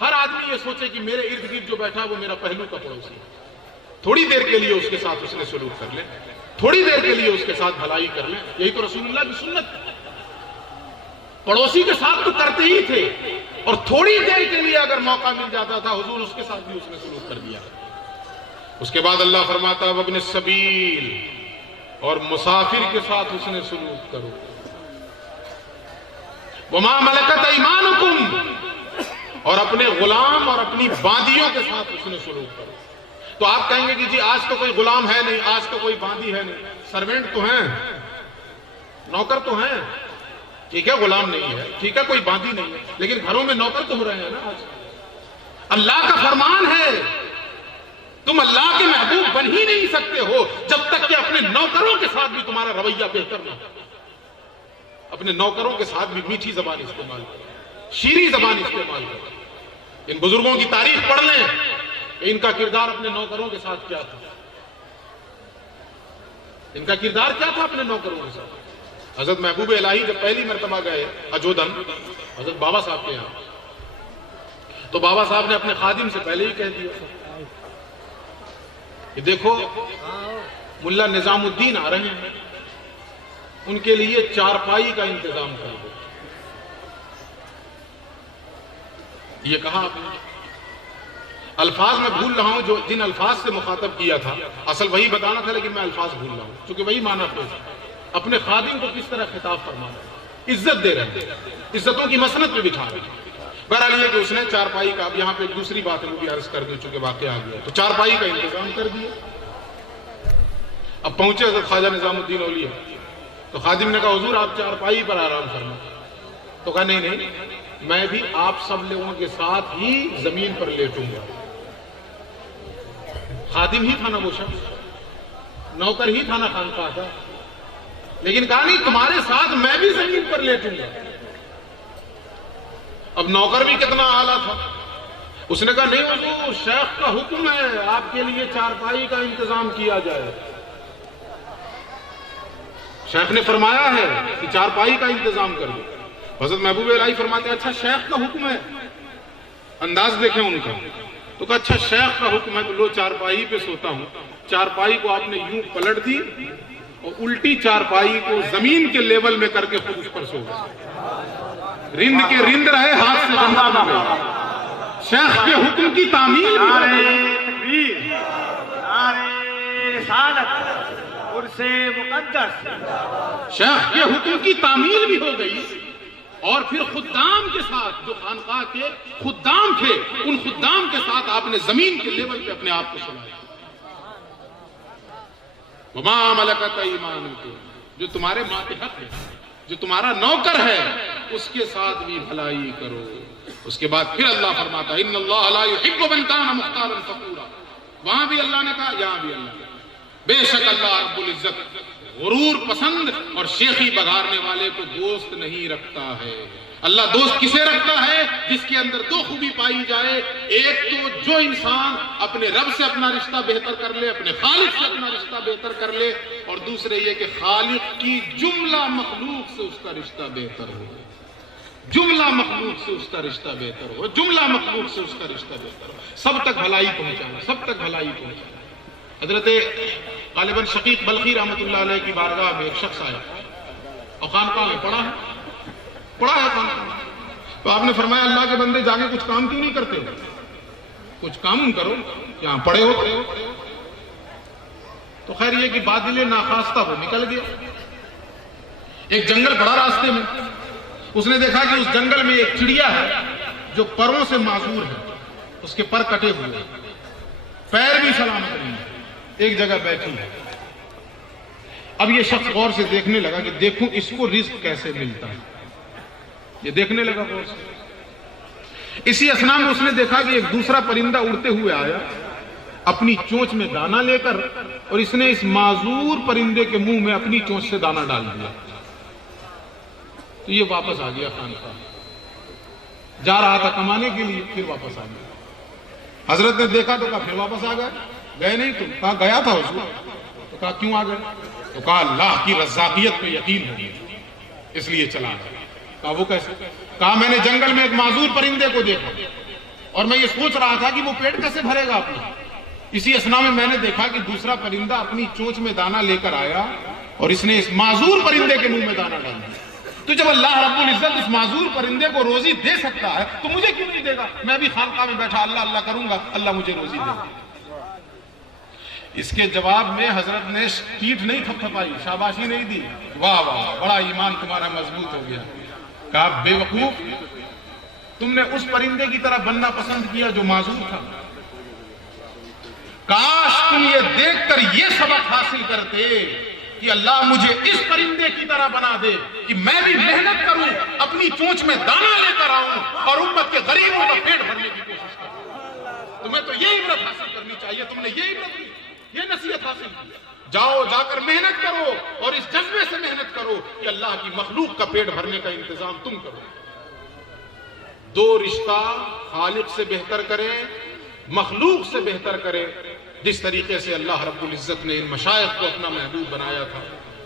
ہر آدمی یہ سوچے کہ میرے ارد گرد جو بیٹھا وہ میرا پہلو کا پڑوسی ہے. تھوڑی دیر کے لیے اس کے ساتھ اس نے سلوک کر لیں, تھوڑی دیر کے لیے اس کے ساتھ بھلائی کر لیں. یہی تو رسول اللہ کی سنت ہے. پڑوسی کے ساتھ تو کرتے ہی تھے, اور تھوڑی دیر کے لیے اگر موقع مل جاتا تھا حضور اس کے ساتھ بھی اس نے سلوک کر دیا. اس کے بعد اللہ فرماتا ہے وابن السبیل, اور مسافر کے ساتھ اس نے سلوک کرو. وما ملکت ایمانکم, اور اپنے غلام اور اپنی باندیوں کے ساتھ اس نے سلوک کرو. تو آپ کہیں گے کہ جی آج تو کوئی غلام ہے نہیں, آج تو کوئی باندی ہے نہیں, سرونٹ تو ہیں, نوکر تو ہیں, ٹھیک ہے غلام نہیں ہے, ٹھیک ہے کوئی باندی نہیں ہے, لیکن گھروں میں نوکر تو ہو رہے ہیں نا آج. اللہ کا فرمان ہے تم اللہ کے محبوب بن ہی نہیں سکتے ہو جب تک کہ اپنے نوکروں کے ساتھ بھی تمہارا رویہ بہتر نہ ہو. اپنے نوکروں کے ساتھ بھی میٹھی زبان استعمال کرو, شیریں زبان استعمال کرو. ان بزرگوں کی تاریخ پڑھ لیں کہ ان کا کردار اپنے نوکروں کے ساتھ کیا تھا. ان کا کردار کیا تھا اپنے نوکروں کے ساتھ. حضرت محبوب الہی جب پہلی مرتبہ گئے اجودھن حضرت بابا صاحب کے یہاں, تو بابا صاحب نے اپنے خادم سے پہلے ہی کہہ دیا کہ دیکھو ملا نظام الدین آ رہے ہیں, ان کے لیے چارپائی کا انتظام کر دو. یہ کہا آپ نے. الفاظ میں بھول رہا ہوں جو جن الفاظ سے مخاطب کیا تھا, اصل وہی بتانا تھا لیکن میں الفاظ بھول رہا ہوں کیونکہ وہی معنی تھا. اپنے خادم کو کس طرح خطاب فرما رہے ہیں, عزت دے رہے ہیں, عزتوں کی مسند پہ بٹھا رہے ہیں. بہرحال یہ کہ اس نے چارپائی کا, اب یہاں پہ ایک دوسری بات ہے وہ بھی عرض کر دوں چونکہ واقعہ آ گیا, تو چارپائی کا انتظام کر دیا. اب پہنچے حضرت خواجہ نظام الدین اولیاء, تو خادم نے کہا حضور آپ چارپائی پر آرام فرما. تو کہا نہیں نہیں, میں بھی آپ سب لوگوں کے ساتھ ہی زمین پر لیٹوں گا. خادم ہی تھا نا وہ شخص, نوکر ہی تھا نا خانقاہ کا, لیکن کہا نہیں تمہارے ساتھ میں بھی زمین پر لیٹوں گا. اب نوکر بھی کتنا اعلیٰ تھا, اس نے کہا نہیں حضور شیخ کا حکم ہے آپ کے لیے چارپائی کا انتظام کیا جائے. شیخ نے فرمایا ہے کہ چارپائی کا انتظام کر دو. حضرت محبوب الہی فرماتے ہیں اچھا شیخ کا حکم ہے, انداز دیکھیں ان کا. تو کہا اچھا شیخ کا حکم ہے تو لو چارپائی پہ سوتا ہوں. چارپائی کو آپ نے یوں پلٹ دی اور الٹی چارپائی کو زمین کے لیول میں کر کے خود اس پر سو گئے. رند کے رند رہے, ہاتھ سے بندہ نہ گئے. شیخ کے حکم کی تعمیل بھی تکبیر, نعرے رسالت, عرص مقدس. شیخ کے حکم کی تعمیل بھی ہو گئی, اور پھر خدام کے ساتھ جو خانقاہ کے خدام تھے ان خدام کے ساتھ آپ نے زمین کے لیول پہ اپنے آپ کو سنایا. وما ملکت ایمانکم, جو تمہارے ماتحت ہے, جو تمہارا نوکر ہے, اس کے ساتھ بھی بھلائی کرو. اس کے بعد پھر اللہ فرماتا ہے ان اللہ لا يحب من كان مختالا فخورا. وہاں بھی اللہ نے کہا، یہاں بھی اللہ نے کہا. بے شک اللہ رب العزت غرور پسند اور شیخی بگارنے والے کو دوست نہیں رکھتا ہے. اللہ دوست کسے رکھتا ہے؟ جس کے اندر دو خوبی پائی جائے. ایک تو جو انسان اپنے رب سے اپنا رشتہ بہتر کر لے، اپنے خالق سے اپنا رشتہ بہتر کر لے، اور دوسرے یہ کہ خالق کی جملہ مخلوق سے اس کا رشتہ بہتر ہو. جملہ مخلوق سے اس کا رشتہ بہتر ہو، جملہ مخلوق سے اس کا رشتہ بہتر ہو، سب تک بھلائی پہنچانا، سب تک بھلائی پہنچانا. حضرت غالباً شقیق بلخی رحمۃ اللہ علیہ کی بارگاہ میں ایک شخص آیا اور خانقاہ میں پڑھا ہے خانقاہ میں. تو آپ نے فرمایا اللہ کے بندے جا کے کچھ کام کیوں نہیں کرتے؟ کچھ کام کرو، یہاں پڑے ہو. تو خیر یہ کہ بادل ناخواستہ وہ نکل گیا. ایک جنگل پڑا راستے میں، اس نے دیکھا کہ اس جنگل میں ایک چڑیا ہے جو پروں سے معذور ہے، اس کے پر کٹے ہوئے، پیر بھی سلامت نہیں ہے، ایک جگہ بیٹھی ہے. اب یہ شخص غور سے دیکھنے لگا کہ دیکھوں اس کو رزق کیسے ملتا ہے. یہ دیکھنے لگا غور سے. اسی اثنا میں اس نے دیکھا کہ ایک دوسرا پرندہ اڑتے ہوئے آیا اپنی چونچ میں دانا لے کر، اور اس نے اس معذور پرندے کے منہ میں اپنی چونچ سے دانا ڈال دیا. تو یہ واپس آ گیا خانقاہ، جا رہا تھا کمانے کے لیے، پھر واپس آ گیا. حضرت نے دیکھا تو کہا پھر واپس آ گئے. گئے نہیں تو کہا گیا تھا اس وقت. تو کہا کیوں آ گئے؟ تو کہا اللہ کی رزاقیت پہ یقین ہو گیا اس لیے چلا گیا. کہا وہ کیسے؟ کہا میں نے جنگل میں ایک معذور پرندے کو دیکھا اور میں یہ سوچ رہا تھا کہ وہ پیٹ کیسے بھرے گا اپنا. اسی اثنا میں نے دیکھا کہ دوسرا پرندہ اپنی چونچ میں دانا لے کر آیا اور اس نے اس معذور پرندے کے منہ میں دانا ڈال دیا. تو جب اللہ رب العزت اس معذور پرندے کو روزی دے سکتا ہے تو مجھے کیوں نہیں دے گا؟ میں بھی خانقاہ میں بیٹھا اللہ اللہ کروں گا، اللہ مجھے روزی دے گا. اس کے جواب میں حضرت نے پیٹھ نہیں تھپتھپائی، شاباشی نہیں دی، واہ واہ بڑا ایمان تمہارا مضبوط ہو گیا. کہا بے وقوف، تم نے اس پرندے کی طرح بننا پسند کیا جو معذور تھا. کاش تم یہ دیکھ کر یہ سبق حاصل کرتے کہ اللہ مجھے اس پرندے کی طرح بنا دے کہ میں بھی محنت کروں، اپنی چونچ میں دانا لے کر آؤں اور امت کے غریبوں کا پیٹ بھرنے کی کوشش کروں. تمہیں تو یہ عبرت حاصل کرنی چاہیے. تم نے یہ عبرت لی، یہ نصیحت حاصل کی. جاؤ جا کر محنت کرو اور اس جذبے سے محنت کرو کہ اللہ کی مخلوق کا پیٹ بھرنے کا انتظام تم کرو. دو رشتہ خالق سے بہتر کرے، مخلوق سے بہتر کرے. جس طریقے سے اللہ رب العزت نے ان مشائخ کو اپنا محبوب بنایا تھا،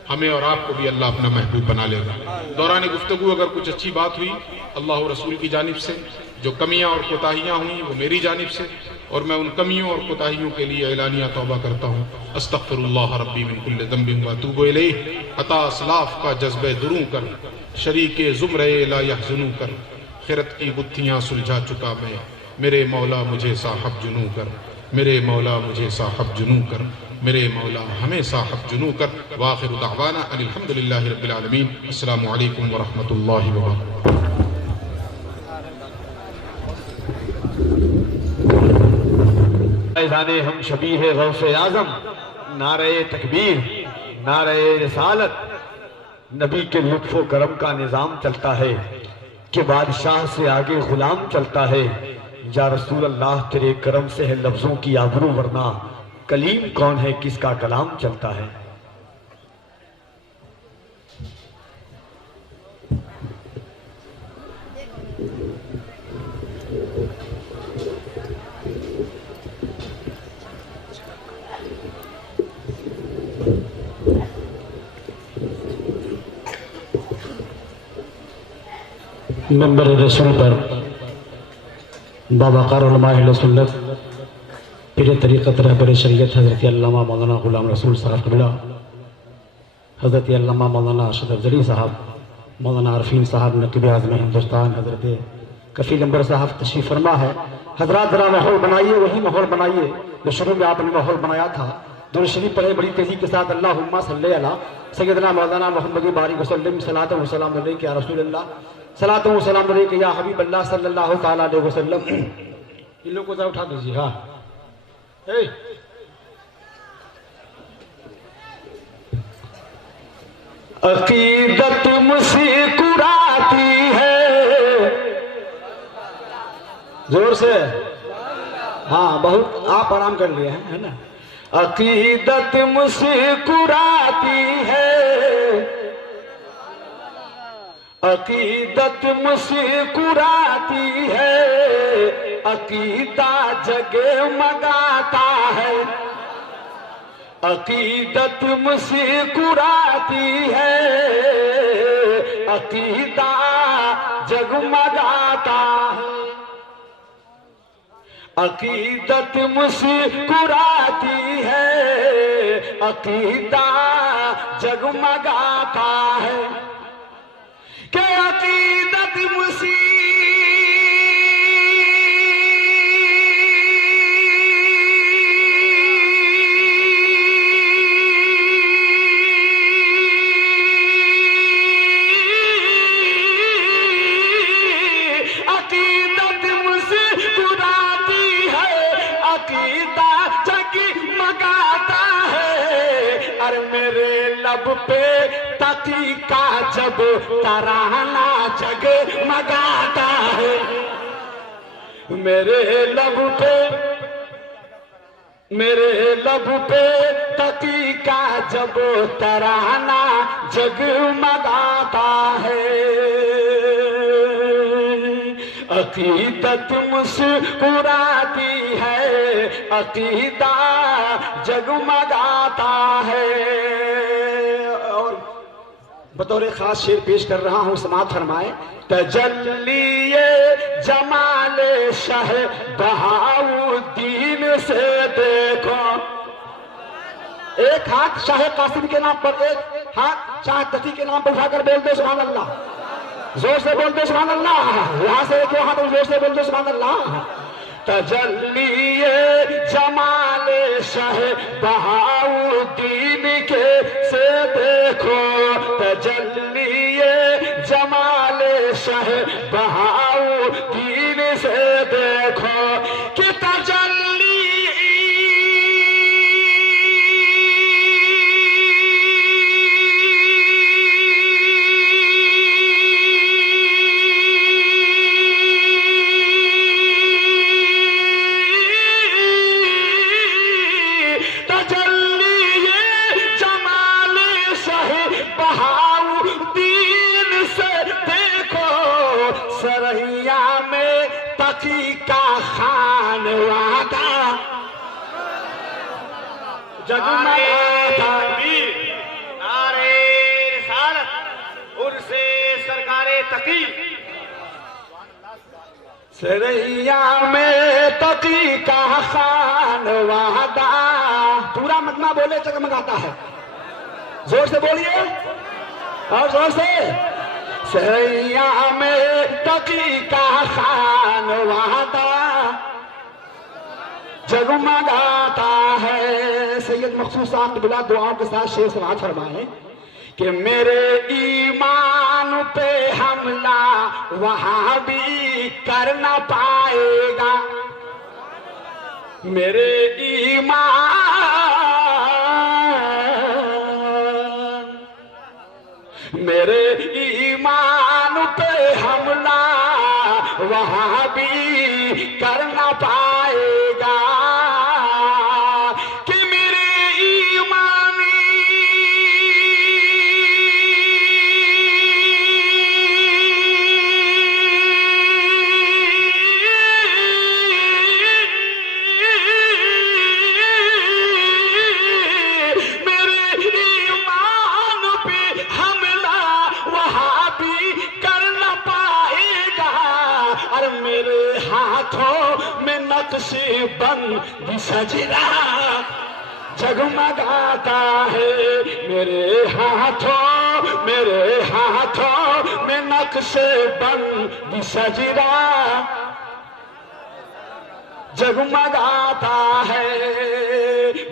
ہمیں اور آپ کو بھی اللہ اپنا محبوب بنا لے گا. دوران گفتگو اگر کچھ اچھی بات ہوئی اللہ و رسول کی جانب سے، جو کمیاں اور کوتاہیاں ہوئیں وہ میری جانب سے، اور میں ان کمیوں اور کوتاہیوں کے لیے اعلانیہ توبہ کرتا ہوں. استغفر اللہ ربی من کل ذنب واتوب الیہ. عطا اسلاف کا جذبہ دروں کر، شریک زمرے لا یحزنوں کر، خرت کی گتھیاں سلجھا چکا میں، میرے مولا مجھے صاحب جنوں کر، میرے مولا مجھے صاحب جنوں کر، میرے مولا ہمیں صاحب جنوں کر. وآخر دعوانا ان الحمدللہ رب العالمین. السلام علیکم ورحمۃ اللہ وبرکاتہ. فیضان ہم شبیہ غوث اعظم، نعرہ تکبیر، نعرہ رسالت. نبی کے لطف و کرم کا نظام چلتا ہے کہ بادشاہ سے آگے غلام چلتا ہے. یا رسول اللہ تیرے کرم سے ہے لفظوں کی آبرو، ورنہ کلیم کون ہے کس کا کلام چلتا ہے. منبر رسول پر باوقار علماء اہل سنت پیر طریقت رہبر شریعت حضرت علامہ مولانا غلام رسول صاحب قبلہ، حضرت علامہ مولانا ارشد افضلی صاحب، مولانا عارفین صاحب نقیب اعظم ہندوستان حضرت کفیل انور صاحب تشریف فرما ہے. حضرات ذرا ماحول بنائیے، وہی ماحول بنائیے جو شروع میں آپ نے ماحول بنایا تھا. درود شریف پڑھے بڑی تیزی کے ساتھ. اللہم صلی علی سیدنا مولانا محمد بارک وسلم. صلاۃ و سلام علیک یا رسول اللہ، صلاۃ و سلام علیک یا حبیب اللہ صلی اللہ تعالیٰ علیہ وسلم. ان لوگوں کو ذرا اٹھا دیجیے. ہاں عقیدت مسکراتی ہے، زور سے ہاں بہت آپ آرام کر لیے ہیں ہے نا. عقیدت مسکراتی ہے عقیدت مسکراتی ہے عقیدہ جگمگاتا ہے عقیدت مسکراتی ہے عقیدہ جگمگاتا ہے عقیدت مسکراتی ہے عقیدہ جگمگاتا ہے کہ عقیدت لب پہ تقی کا جب ترانہ جگمگاتا ہے میرے لب پہ تقی کا جب ترانہ جگمگاتا ہے عقیدت مسکراتی ہے عقیدہ جگمگاتا ہے. اور بطور خاص شعر پیش کر رہا ہوں سماعت فرمائے. تجلی جمال شہ بہاؤالدین سے دیکھو ایک ہاتھ شاہ قاسم کے نام پر ایک ہاتھ شاہ تقی کے نام پر اٹھا کر بول دو سبحان اللہ زور سے بول دو سبحان اللہ یہاں سے ایک ہاتھ زور سے بول دو سبحان اللہ. تجلی جمال شہ بہاؤالدین کے سے دیکھو تجلی جمال شہ بہاؤالدین سے دیکھو کہ تجلی سرحیا میں تقی کا خان وعدہ جگمگاتا نعرہ رسالت عرس سرکار تقی سرحیا میں تقی کا خان وعدہ پورا مجمع بولے جگمگاتا ہے زور سے بولیے اور زور سے سرحیا میں تقی کا خان وعدہ جگمگاتا ہے. سید مخصوص صاحب بلا دعاؤں کے ساتھ شعر سماعت فرمائیں کہ میرے ایمان پہ حملہ وہاں بھی کر نہ پائے گا میرے ایمان پہ حملہ وہاں بھی کر نہ پائے گا کہ میرے ایمانی ہاتھوں میں نقش بند سجدہ جگمگاتا ہے میرے ہاتھوں میں نقش بند سجدہ جگمگاتا ہے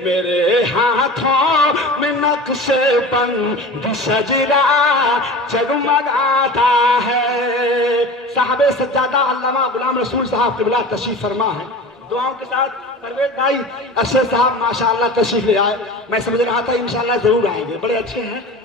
میرے ہاتھوں میں نقش بند سجدہ جگمگاتا ہے. صاحب سجادہ علامہ غلام رسول صاحب قبلہ تشریف فرما ہے. دعاؤں کے ساتھ پرویز بھائی ارشد صاحب ماشاءاللہ تشریف لے آئے. میں سمجھ رہا تھا انشاءاللہ ضرور آئیں گے بڑے اچھے ہیں.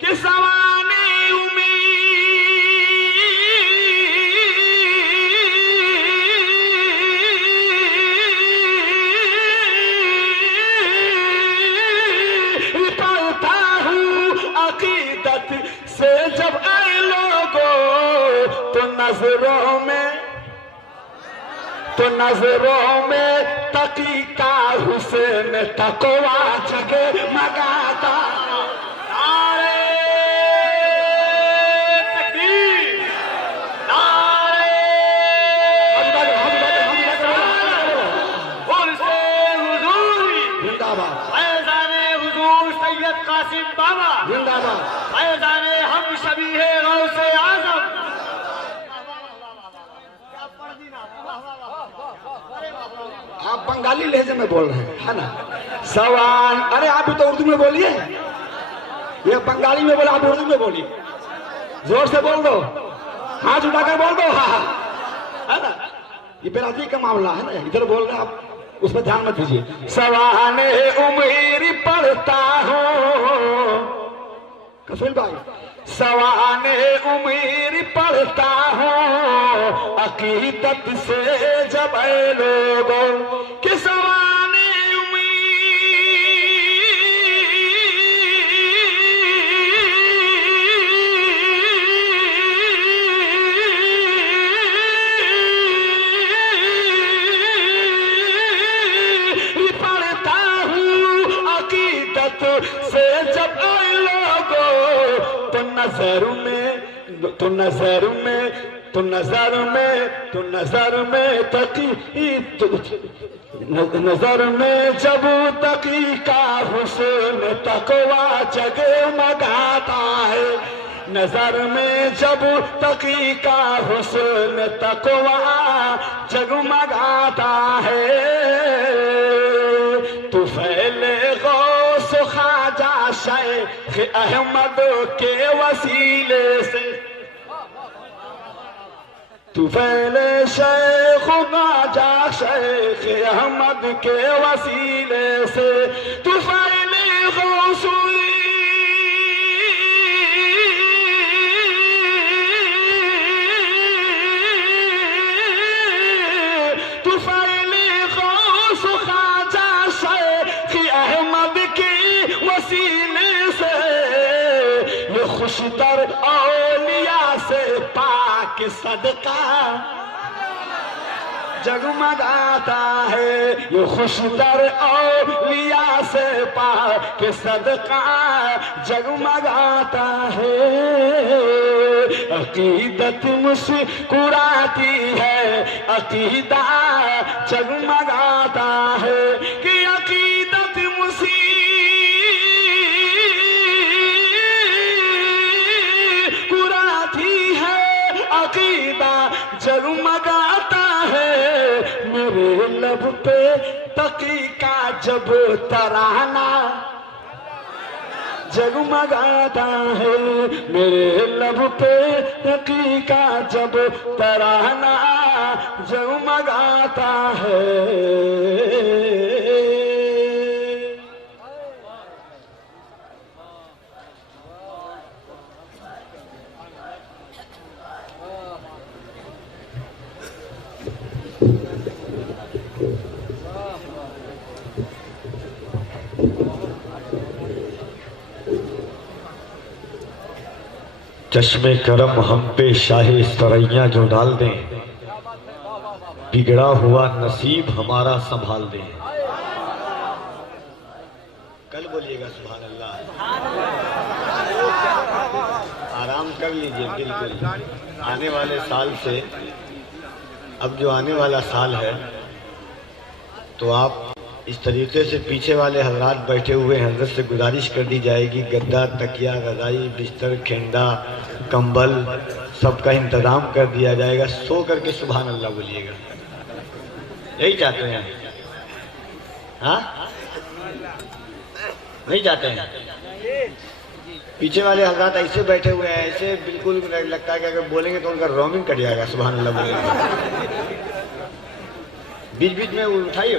کہ سوانے امید پڑھتا ہوں عقیدت سے جب اے لوگوں تو نظروں میں تقی کا حسین تقوی جگمگاتا نعرہ تکبیر نعرہ حسین حضوری زندہ باد فیضان حضور سید قاسم بابا زندہ باد فیضان ہم شبیہ غوث اعظم آپ بنگالی لہجے میں بول رہے ہیں ہے نا سوان ارے آپ بھی تو اردو میں بولیے یہ بنگالی میں بولا آپ اردو میں بولیے زور سے بول دو ہاتھ اٹھا کر بول دو ہاں ہے نا یہ برادری کا معاملہ ہے نا ادھر بول رہے ہیں آپ اس پہ دھیان مت دیجیے سوان امید پڑھتا ہوں کفیل بھائی سوان امید پڑھتا ہوں عقیدت سے جب اے لوگوں کہ سوان امید پڑھتا ہوں عقیدت سے جب اے لوگوں تو نظر میں جب تقی کا حسین تقوی جگمگاتا ہے نظر میں جب تقی کا حسین تقوی جگمگاتا ہے تو فیل غوث خواجہ شیخ احمد کے وسیلے سے تو فیل شیخ خواجہ شیخ احمد کے وسیلے سے تو فیل غوث تو فیل غوث خواجہ شیخ احمد کے وسیلے سے یہ خوشتر اولیاء سے پاک صدقہ جگمگاتا ہے یہ خوشتر اولیاء سے پاک صدقہ جگمگاتا ہے عقیدت مسکراتی ہے عقیدہ جگمگاتا ہے کہ عقیدت مسکراتی ہے عقیدہ جگمگاتا ہے میرے لب پہ تقی کا جب ترانہ جگمگاتا ہے میرے لب پہ تقی کا جب ترانہ جگمگاتا ہے چشم کرم ہم پہ شاہ سرائیاں جو ڈال دیں بگڑا ہوا نصیب ہمارا سنبھال دیں کل بولیے گا سبحان اللہ آرام کر لیجئے بالکل آنے والے سال سے اب جو آنے والا سال ہے تو آپ اس طریقے سے پیچھے والے حضرات بیٹھے ہوئے ہیں حضرت سے گزارش کر دی جائے گی گدا تکیہ رضائی بستر کھینڈا کمبل سب کا انتظام کر دیا جائے گا سو کر کے سبحان اللہ بولیے گا یہی چاہتے ہیں ہاں نہیں چاہتے ہیں پیچھے والے حضرات ایسے بیٹھے ہوئے ہیں ایسے بالکل لگتا ہے کہ اگر بولیں گے تو ان کا رومنگ کٹ جائے گا سبحان اللہ بولیں گے بیچ بیچ میں اٹھائیے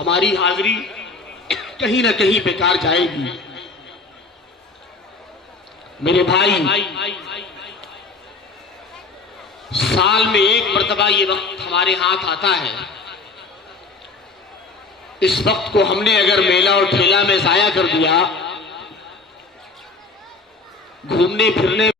ہماری حاضری کہیں نہ کہیں بیکار جائے گی۔ میرے بھائی، سال میں ایک مرتبہ یہ وقت ہمارے ہاتھ آتا ہے، اس وقت کو ہم نے اگر میلہ اور ٹھیلا میں ضائع کر دیا، گھومنے پھرنے